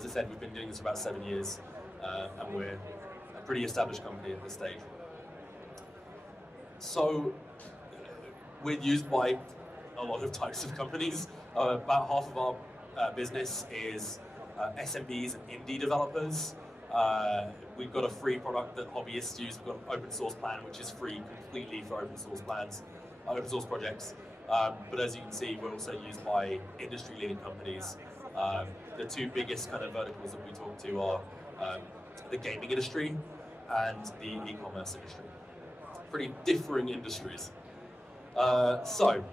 As I said, we've been doing this for about 7 years, and we're a pretty established company at this stage. So we're used by a lot of types of companies. About half of our business is SMBs and indie developers. We've got a free product that hobbyists use. We've got an open source plan, which is free completely for open source plans, open source projects. But as you can see, we're also used by industry-leading companies. The two biggest kind of verticals that we talk to are the gaming industry and the e-commerce industry. Pretty differing industries. So,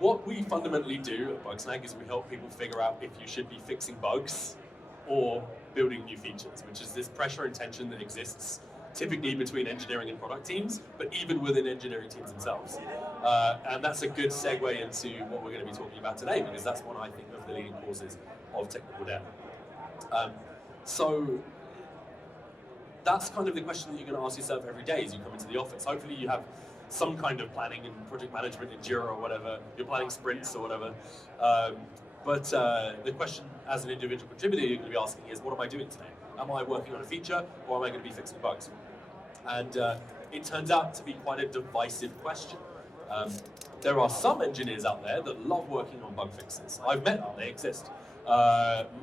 what we fundamentally do at Bugsnag is we help people figure out if you should be fixing bugs or building new features, which is this pressure and tension that exists typically between engineering and product teams, but even within engineering teams themselves. And that's a good segue into what we're going to be talking about today, because that's one, I think, of the leading causes of technical debt. So that's kind of the question that you're going to ask yourself every day as you come into the office. Hopefully you have some kind of planning and project management in Jira or whatever. You're planning sprints or whatever. But the question as an individual contributor you're going to be asking is, what am I doing today? Am I working on a feature, or am I going to be fixing bugs? And it turns out to be quite a divisive question. There are some engineers out there that love working on bug fixes. I've met them, they exist.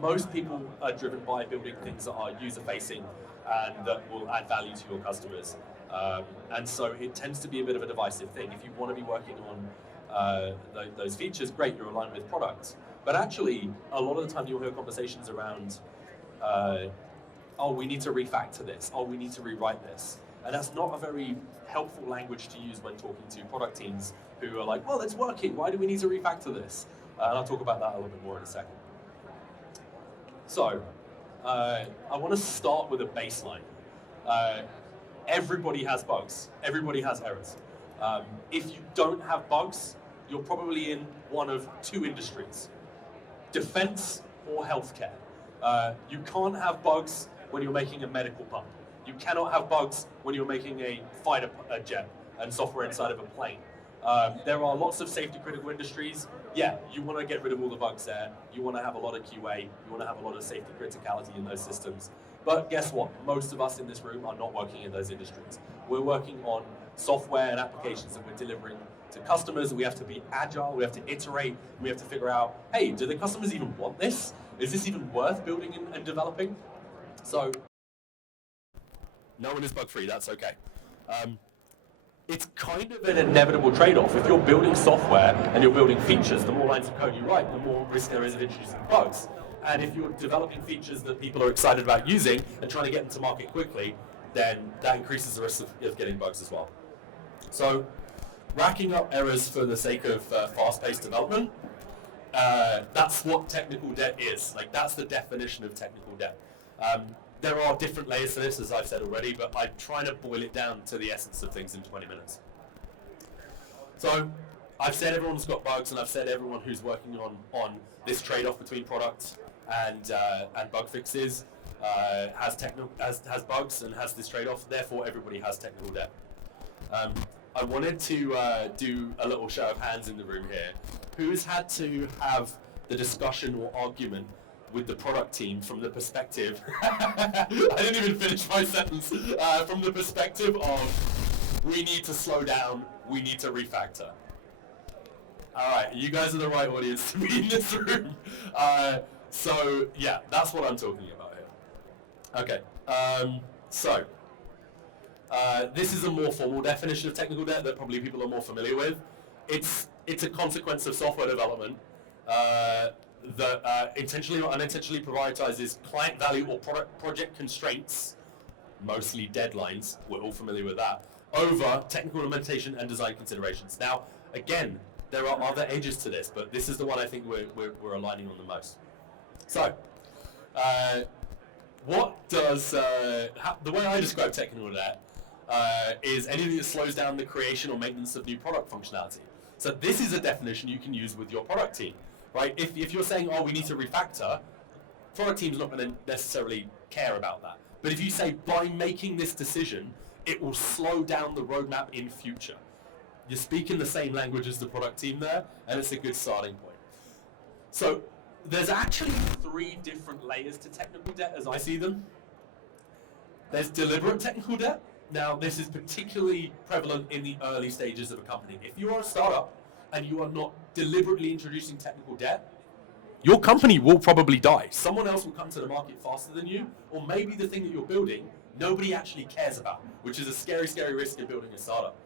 Most people are driven by building things that are user-facing and that will add value to your customers. And so it tends to be a bit of a divisive thing. If you want to be working on those features, great, you're aligned with products. But actually, a lot of the time you'll hear conversations around, oh, we need to refactor this, oh, we need to rewrite this. And that's not a very helpful language to use when talking to product teams who are like, well, it's working, why do we need to refactor this? And I'll talk about that a little bit more in a second. So, I want to start with a baseline. Everybody has bugs. Everybody has errors. If you don't have bugs, you're probably in one of two industries: defense or healthcare. You can't have bugs when you're making a medical pump. You cannot have bugs when you're making a fighter jet and software inside of a plane. There are lots of safety critical industries. Yeah, you want to get rid of all the bugs there. You want to have a lot of QA. You want to have a lot of safety criticality in those systems. But guess what? Most of us in this room are not working in those industries. We're working on software and applications that we're delivering to customers. We have to be agile. We have to iterate. We have to figure out, hey, do the customers even want this? Is this even worth building and developing? So, no one is bug-free. That's okay. It's kind of an inevitable trade-off. If you're building software and you're building features, the more lines of code you write, the more risk there is of introducing bugs. And if you're developing features that people are excited about using and trying to get them to market quickly, then that increases the risk of getting bugs as well. So, racking up errors for the sake of fast-paced development, that's what technical debt is. Like, that's the definition of technical debt. There are different layers to this, as I've said already, but I'm trying to boil it down to the essence of things in 20 minutes. So, I've said everyone's got bugs, and I've said everyone who's working on this trade-off between products and bug fixes has bugs and has this trade-off. Therefore, everybody has technical debt. I wanted to do a little show of hands in the room here. Who's had to have the discussion or argument with the product team from the perspective, I didn't even finish my sentence, from the perspective of, we need to slow down, we need to refactor. Alright, you guys are the right audience to be in this room. So, yeah, that's what I'm talking about here. Okay, this is a more formal definition of technical debt that probably people are more familiar with. It's a consequence of software development that intentionally or unintentionally prioritizes client value or project constraints, mostly deadlines, we're all familiar with that, over technical implementation and design considerations. Now, again, there are other edges to this, but this is the one I think we're aligning on the most. So, the way I describe technical debt is anything that slows down the creation or maintenance of new product functionality. So this is a definition you can use with your product team, right? If you're saying, oh, we need to refactor, product team's not going to necessarily care about that. But if you say, by making this decision, it will slow down the roadmap in future. You're speaking the same language as the product team there, and it's a good starting point. So there's actually 3 different layers to technical debt as I see them. There's deliberate technical debt. Now, this is particularly prevalent in the early stages of a company. If you are a startup and you are not deliberately introducing technical debt, your company will probably die. Someone else will come to the market faster than you, or maybe the thing that you're building, nobody actually cares about, which is a scary, scary risk in building a startup.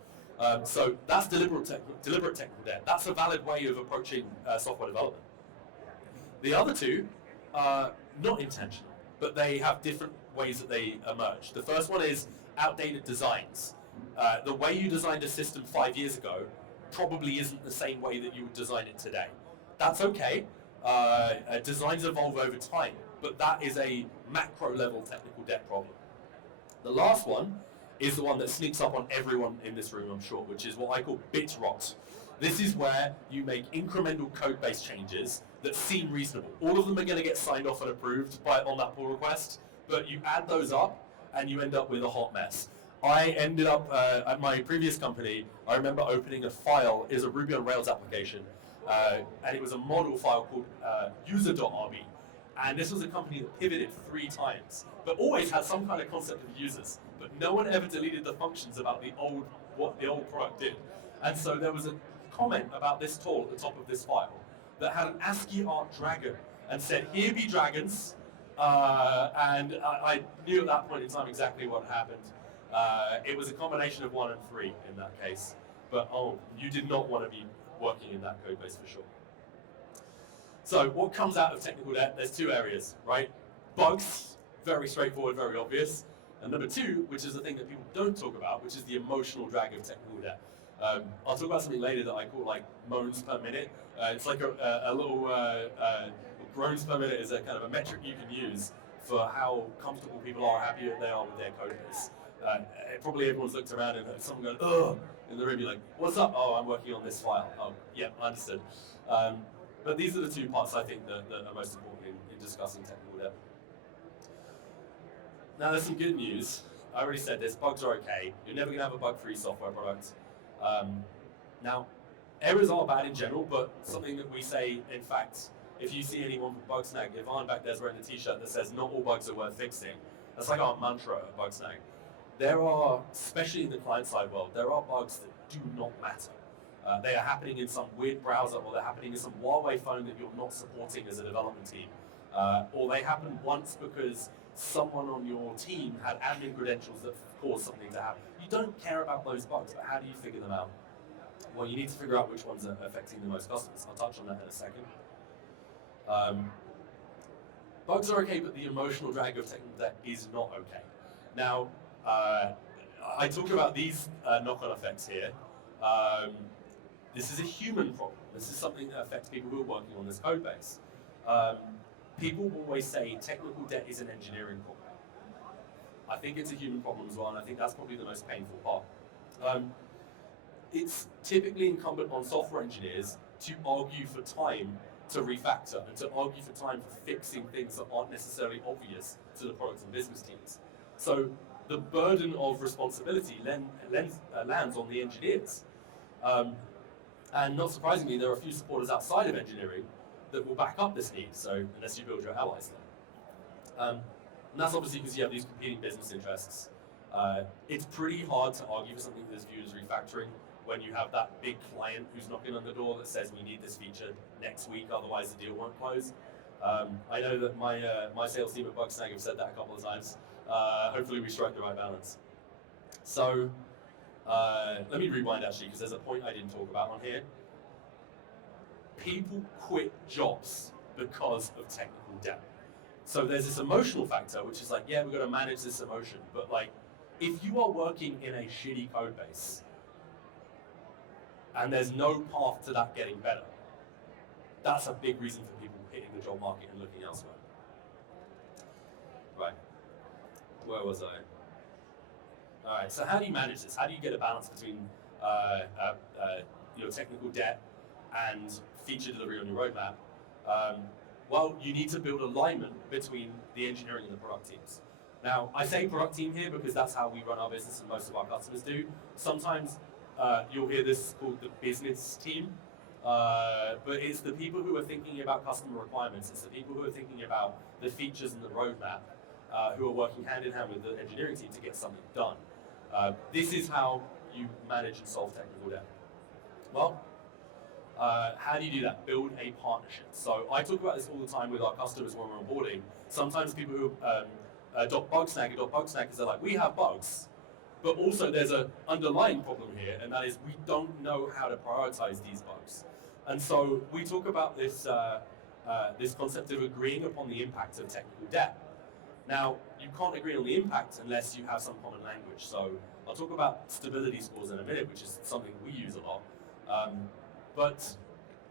So that's deliberate technical debt. That's a valid way of approaching software development. The other 2 are not intentional, but they have different ways that they emerge. The first one is outdated designs. The way you designed a system 5 years ago probably isn't the same way that you would design it today. That's okay. Designs evolve over time, but that is a macro level technical debt problem. The last one is the one that sneaks up on everyone in this room, I'm sure, which is what I call bit rot. This is where you make incremental code base changes that seem reasonable. All of them are going to get signed off and approved on that pull request, but you add those up and you end up with a hot mess. I ended up, at my previous company, I remember opening a file, is a Ruby on Rails application, and it was a model file called user.rb. And this was a company that pivoted 3 times, but always had some kind of concept of users. But no one ever deleted the functions about what the old product did. And so there was a comment about this tool at the top of this file that had an ASCII art dragon and said, "Here be dragons." And I knew at that point in time exactly what happened. It was a combination of 1 and 3 in that case. But you did not want to be working in that code base for sure. So what comes out of technical debt? There's 2 areas, right? Bugs, very straightforward, very obvious. And number 2, which is the thing that people don't talk about, which is the emotional drag of technical debt. I'll talk about something later that I call like moans per minute. It's like a little groans per minute is a kind of a metric you can use for how comfortable people are, happy they are with their code base. Probably everyone's looked around and heard someone going, "Ugh," in the room. You're like, "What's up?" "Oh, I'm working on this file." "Oh, yeah, I understood." But these are the 2 parts I think that are most important in discussing technical debt. Now there's some good news. I already said this, bugs are okay. You're never going to have a bug-free software product. Now, errors are bad in general, but something that we say, in fact, if you see anyone from Bugsnag, if Ivan back there's wearing a t-shirt that says not all bugs are worth fixing, that's like our mantra at Bugsnag. There are, especially in the client-side world, there are bugs that do not matter. They are happening in some weird browser, or they're happening in some Huawei phone that you're not supporting as a development team. Or they happen once because someone on your team had admin credentials that caused something to happen. You don't care about those bugs, but how do you figure them out? Well, you need to figure out which ones are affecting the most customers. I'll touch on that in a second. Bugs are okay, but the emotional drag of technical debt is not okay. Now, I talk about these knock-on effects here. This is a human problem. This is something that affects people who are working on this code base. People will always say technical debt is an engineering problem. I think it's a human problem as well, and I think that's probably the most painful part. It's typically incumbent on software engineers to argue for time to refactor and to argue for time for fixing things that aren't necessarily obvious to the product and business teams. So the burden of responsibility lands on the engineers. And not surprisingly, there are a few supporters outside of engineering that will back up this need, so unless you build your allies there. And that's obviously because you have these competing business interests. It's pretty hard to argue for something that's viewed as refactoring when you have that big client who's knocking on the door that says we need this feature next week, otherwise the deal won't close. I know that my sales team at Bugsnag have said that a couple of times. Hopefully we strike the right balance. So let me rewind actually, because there's a point I didn't talk about on here. People quit jobs because of technical debt. So there's this emotional factor, which is like, yeah, we've got to manage this emotion. But like, if you are working in a shitty code base and there's no path to that getting better, that's a big reason for people hitting the job market and looking elsewhere. Right, where was I? All right, so how do you manage this? How do you get a balance between your technical debt and feature delivery on your roadmap? Well, you need to build alignment between the engineering and the product teams. Now, I say product team here because that's how we run our business and most of our customers do. Sometimes you'll hear this called the business team. but it's the people who are thinking about customer requirements. It's the people who are thinking about the features and the roadmap, who are working hand in hand with the engineering team to get something done. This is how you manage and solve technical debt. Well, how do you do that? Build a partnership. So I talk about this all the time with our customers when we're onboarding. Sometimes people who adopt Bugsnag because they're like, we have bugs, but also there's an underlying problem here, and that is we don't know how to prioritize these bugs. And so we talk about this, this concept of agreeing upon the impact of technical debt. Now, you can't agree on the impact unless you have some common language. So I'll talk about stability scores in a minute, which is something we use a lot. But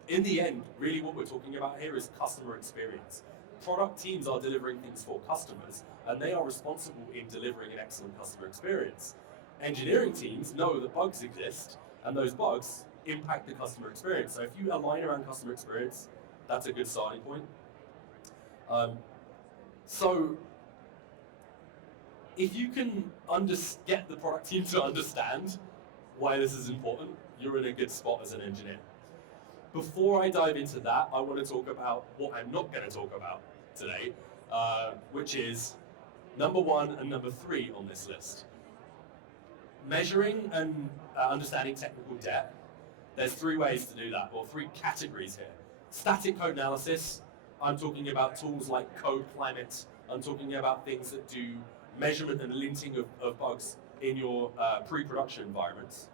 in the end, really what we're talking about here is customer experience. Product teams are delivering things for customers, and they are responsible in delivering an excellent customer experience. Engineering teams know that bugs exist, and those bugs impact the customer experience. So if you align around customer experience, that's a good starting point. So if you can get the product team to understand why this is important, you're in a good spot as an engineer. Before I dive into that, I want to talk about what I'm not going to talk about today, which is number 1 and number 3 on this list. Measuring and understanding technical debt. There's 3 ways to do that, or 3 categories here. Static code analysis. I'm talking about tools like Code Climate. I'm talking about things that do measurement and linting of bugs in your pre-production environments.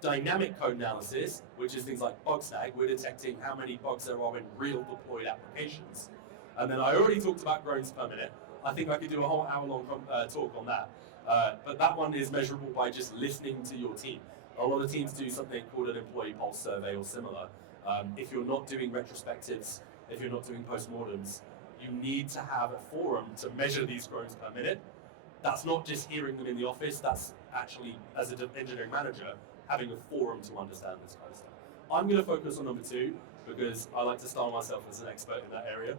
Dynamic code analysis, which is things like Bugsnag. We're detecting how many bugs there are in real deployed applications. And then I already talked about groans per minute. I think I could do a whole hour-long talk on that. But that one is measurable by just listening to your team. A lot of teams do something called an employee pulse survey or similar. If you're not doing retrospectives, if you're not doing postmortems, you need to have a forum to measure these groans per minute. That's not just hearing them in the office, that's actually, as an engineering manager, having a forum to understand this kind of stuff. I'm going to focus on number 2 because I like to style myself as an expert in that area.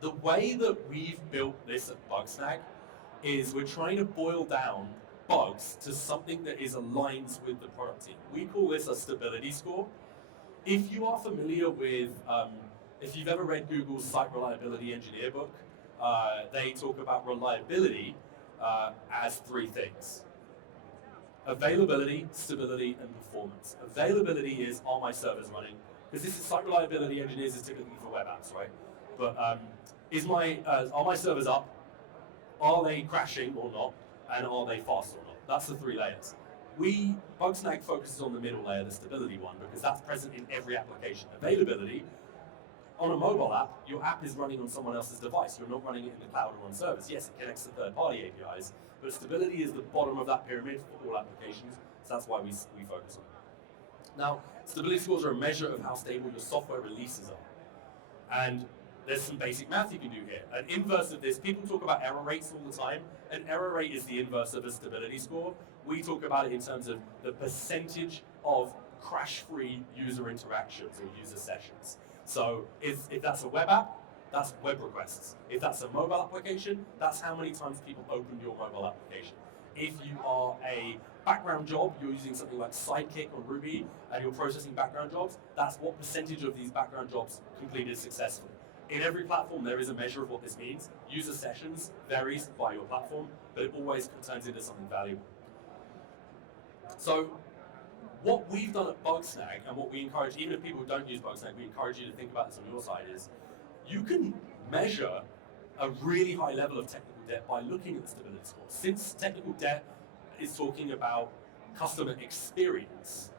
The way that we've built this at Bugsnag is we're trying to boil down bugs to something that is aligned with the product team. We call this a stability score. If you are familiar with, if you've ever read Google's Site Reliability Engineer book, they talk about reliability as 3 things. Availability, stability, and performance. Availability is, are my servers running? Because this is site reliability engineers is typically for web apps, right? But are my servers up? Are they crashing or not? And are they fast or not? That's the 3 layers. Bugsnag focuses on the middle layer, the stability one, because that's present in every application. Availability, on a mobile app, your app is running on someone else's device. You're not running it in the cloud or on servers. Yes, it connects to third-party APIs, but stability is the bottom of that pyramid for all applications, so that's why we focus on it. Now, stability scores are a measure of how stable your software releases are. And there's some basic math you can do here. An inverse of this, people talk about error rates all the time. An error rate is the inverse of a stability score. We talk about it in terms of the percentage of crash-free user interactions or user sessions. So if that's a web app, that's web requests. If that's a mobile application, that's how many times people opened your mobile application. If you are a background job, you're using something like Sidekick or Ruby, and you're processing background jobs, that's what percentage of these background jobs completed successfully. In every platform, there is a measure of what this means. User sessions varies by your platform, but it always turns into something valuable. So what we've done at Bugsnag, and what we encourage, even if people who don't use Bugsnag, we encourage you to think about this on your side, is you can measure a really high level of technical debt by looking at the stability score. Since technical debt is talking about customer experience,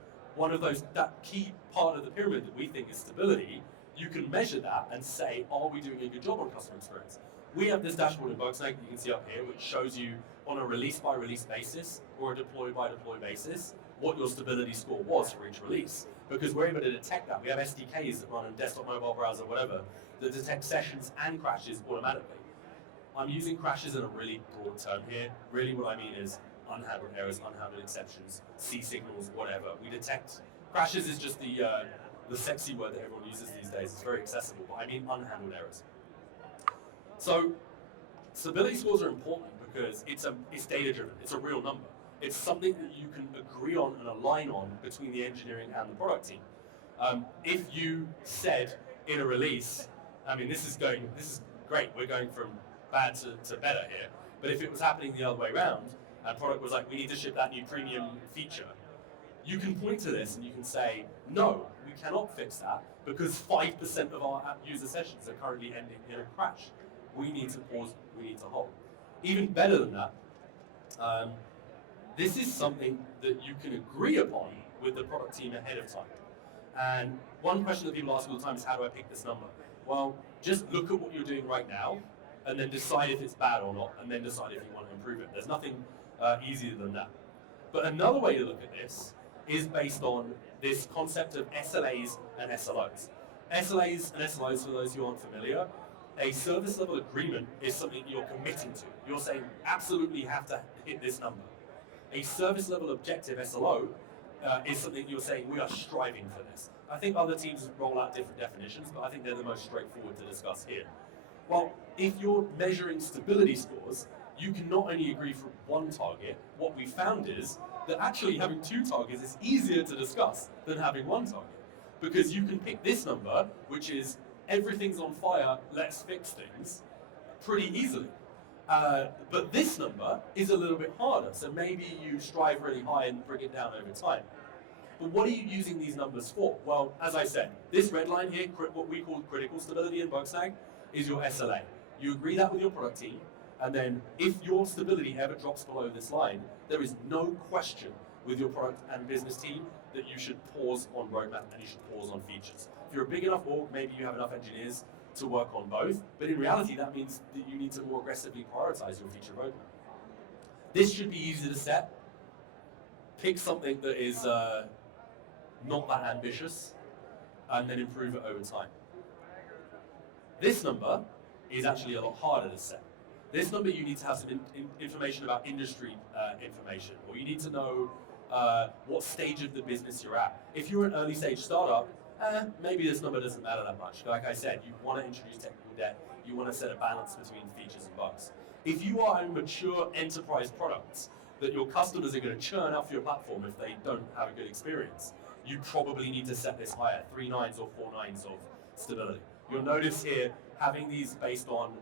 that key part of the pyramid that we think is stability, you can measure that and say, are we doing a good job on customer experience? We have this dashboard in Bugsnag that you can see up here, which shows you on a release-by-release basis or a deploy-by-deploy basis what your stability score was for each release. Because we're able to detect that. We have SDKs that run on desktop, mobile browser, whatever, that detect sessions and crashes automatically. I'm using crashes in a really broad term here. Really what I mean is unhandled errors, unhandled exceptions, C signals, whatever. We detect, crashes is just the sexy word that everyone uses these days. It's very accessible, but I mean unhandled errors. So stability scores are important because it's data driven. It's a real number. It's something that you can agree on and align on between the engineering and the product team. If you said in a release, I mean, this is great, we're going from bad to better here, but if it was happening the other way around, and product was like, we need to ship that new premium feature, you can point to this and you can say, no, we cannot fix that because 5% of our app user sessions are currently ending in a crash. We need to pause, we need to hold. Even better than that, this is something that you can agree upon with the product team ahead of time. And one question that people ask all the time is, how do I pick this number? Well, just look at what you're doing right now and then decide if it's bad or not, and then decide if you want to improve it. There's nothing easier than that. But another way to look at this is based on this concept of SLAs and SLOs. SLAs and SLOs, for those who aren't familiar, a service level agreement is something you're committing to. You're saying, absolutely have to hit this number. A service level objective, SLO, is something you're saying, we are striving for this. I think other teams roll out different definitions, but I think they're the most straightforward to discuss here. Well, if you're measuring stability scores, you can not only agree for one target. What we found is that actually having two targets is easier to discuss than having one target. Because you can pick this number, which is everything's on fire, let's fix things, pretty easily. But this number is a little bit harder, so maybe you strive really high and bring it down over time. But what are you using these numbers for? Well, as I said, this red line here, what we call critical stability in Bugsnag, is your SLA. You agree that with your product team, and then if your stability ever drops below this line, there is no question with your product and business team that you should pause on roadmap and you should pause on features. If you're a big enough org, maybe you have enough engineers to work on both, but in reality that means that you need to more aggressively prioritize your feature roadmap. This should be easy to set. Pick something that is not that ambitious, and then improve it over time. This number is actually a lot harder to set. This number you need to have some information about industry information, or you need to know what stage of the business you're at. If you're an early stage startup, maybe this number doesn't matter that much. Like I said, you want to introduce technical debt, you want to set a balance between features and bugs. If you are a mature enterprise product that your customers are going to churn off your platform if they don't have a good experience, you probably need to set this higher, 3 nines or 4 nines of stability. You'll notice here, having these based on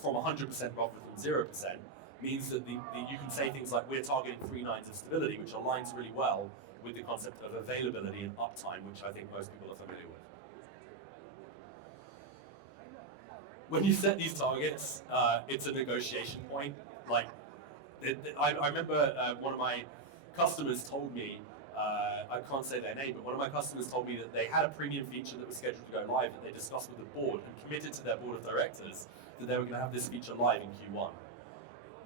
from 100% rather than 0% means that you can say things like, we're targeting 3 nines of stability, which aligns really well with the concept of availability and uptime, which I think most people are familiar with. When you set these targets, it's a negotiation point. Like, I remember one of my customers told me, I can't say their name, but one of my customers told me that they had a premium feature that was scheduled to go live that they discussed with the board and committed to their board of directors that they were going to have this feature live in Q1.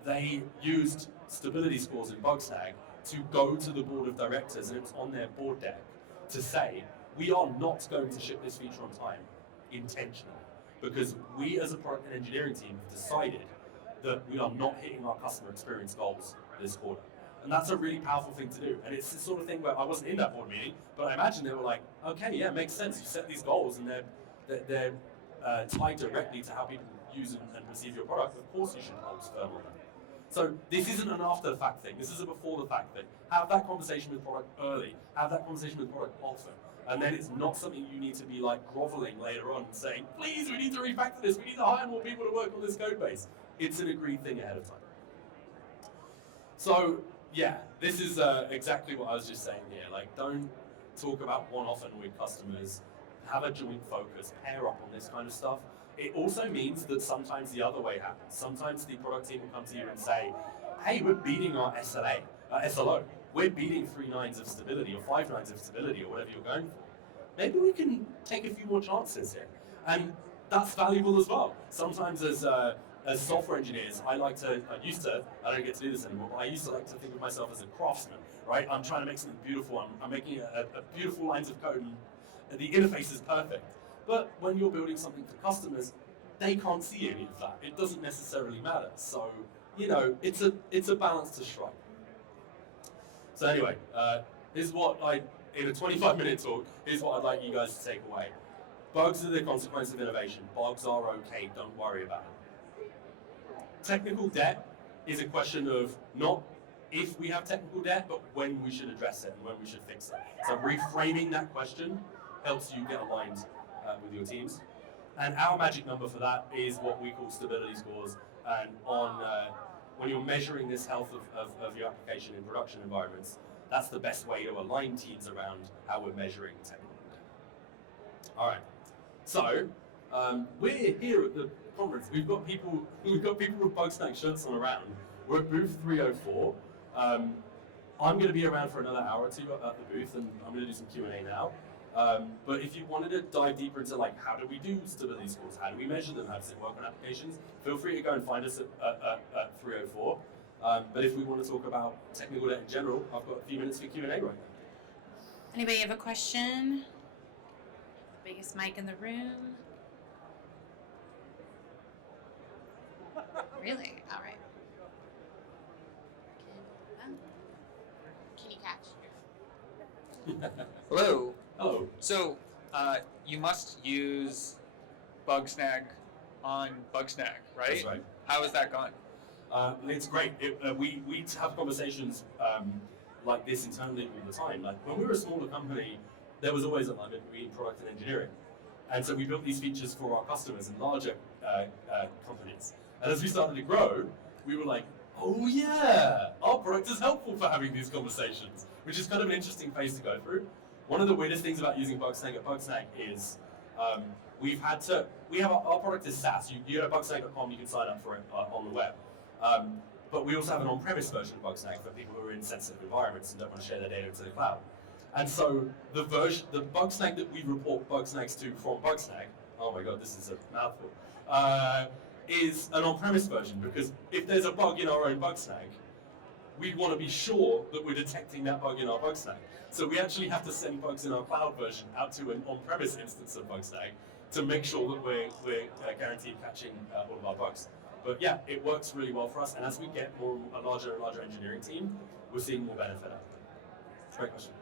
They used stability scores in Bugsnag to go to the board of directors, and it was on their board deck to say, we are not going to ship this feature on time intentionally, because we as a product and engineering team have decided that we are not hitting our customer experience goals this quarter. And that's a really powerful thing to do. And it's the sort of thing where I wasn't in that board meeting, but I imagine they were like, okay, yeah, it makes sense. You set these goals and they're tied directly to how people use and receive your product. Of course you should hold firm on that. So this isn't an after the fact thing. This is a before the fact thing. Have that conversation with product early. Have that conversation with product often. And then it's not something you need to be like groveling later on and saying, please, we need to refactor this. We need to hire more people to work on this code base. It's an agreed thing ahead of time. So yeah, this is exactly what I was just saying here. Like, don't talk about one often with customers. Have a joint focus. Pair up on this kind of stuff. It also means that sometimes the other way happens. Sometimes the product team will come to you and say, hey, we're beating our SLO. We're beating 3 nines of stability or 5 nines of stability or whatever you're going for. Maybe we can take a few more chances here. And that's valuable as well. Sometimes as software engineers, I don't get to do this anymore, but I used to like to think of myself as a craftsman, right? I'm trying to make something beautiful. I'm making a beautiful lines of code, and the interface is perfect. But when you're building something for customers, they can't see any of that. It doesn't necessarily matter. So, it's a balance to strike. So anyway, here's what in a 25-minute talk, here's what I'd like you guys to take away. Bugs are the consequence of innovation. Bugs are okay, don't worry about it. Technical debt is a question of not if we have technical debt, but when we should address it and when we should fix it. So reframing that question helps you get aligned with your teams. And our magic number for that is what we call stability scores. And when you're measuring this health of your application in production environments, that's the best way to align teams around how we're measuring technical debt. All right. So we're here at the conference. We've got people with Bugsnag shirts on around. We're at booth 304. I'm going to be around for another hour or two at the booth, and I'm going to do some Q&A now. But if you wanted to dive deeper into like how do we do stability scores, how do we measure them, how does it work on applications, feel free to go and find us at 304. But if we want to talk about technical debt in general, I've got a few minutes for Q&A right now. Anybody have a question? Biggest mic in the room. Really? All right. Can you catch? Hello. Hello. So, you must use Bugsnag on Bugsnag, right? That's right. How has that gone? It's great. We have conversations like this internally all the time. Like when we were a smaller company, there was always alignment between product and engineering. And so we built these features for our customers in larger companies. And as we started to grow, we were like, oh yeah, our product is helpful for having these conversations, which is kind of an interesting phase to go through. One of the weirdest things about using Bugsnag at Bugsnag is our product is SaaS. You go to bugsnag.com, you can sign up for it on the web. But we also have an on-premise version of Bugsnag for people who are in sensitive environments and don't want to share their data to the cloud. And so the Bugsnag that we report Bugsnags to from Bugsnag, oh my god, this is a mouthful, is an on-premise version, because if there's a bug in our own Bugsnag, we want to be sure that we're detecting that bug in our Bugsnag. So we actually have to send bugs in our cloud version out to an on-premise instance of Bugsnag to make sure that we're guaranteed catching all of our bugs. But yeah, it works really well for us, and as we get a larger and larger engineering team, we're seeing more benefit out of it. Great question.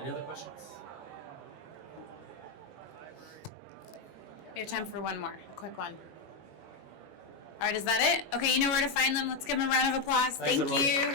Any other questions? We have time for one more, a quick one. All right, is that it? Okay, you know where to find them. Let's give them a round of applause. Thanks, Thank you.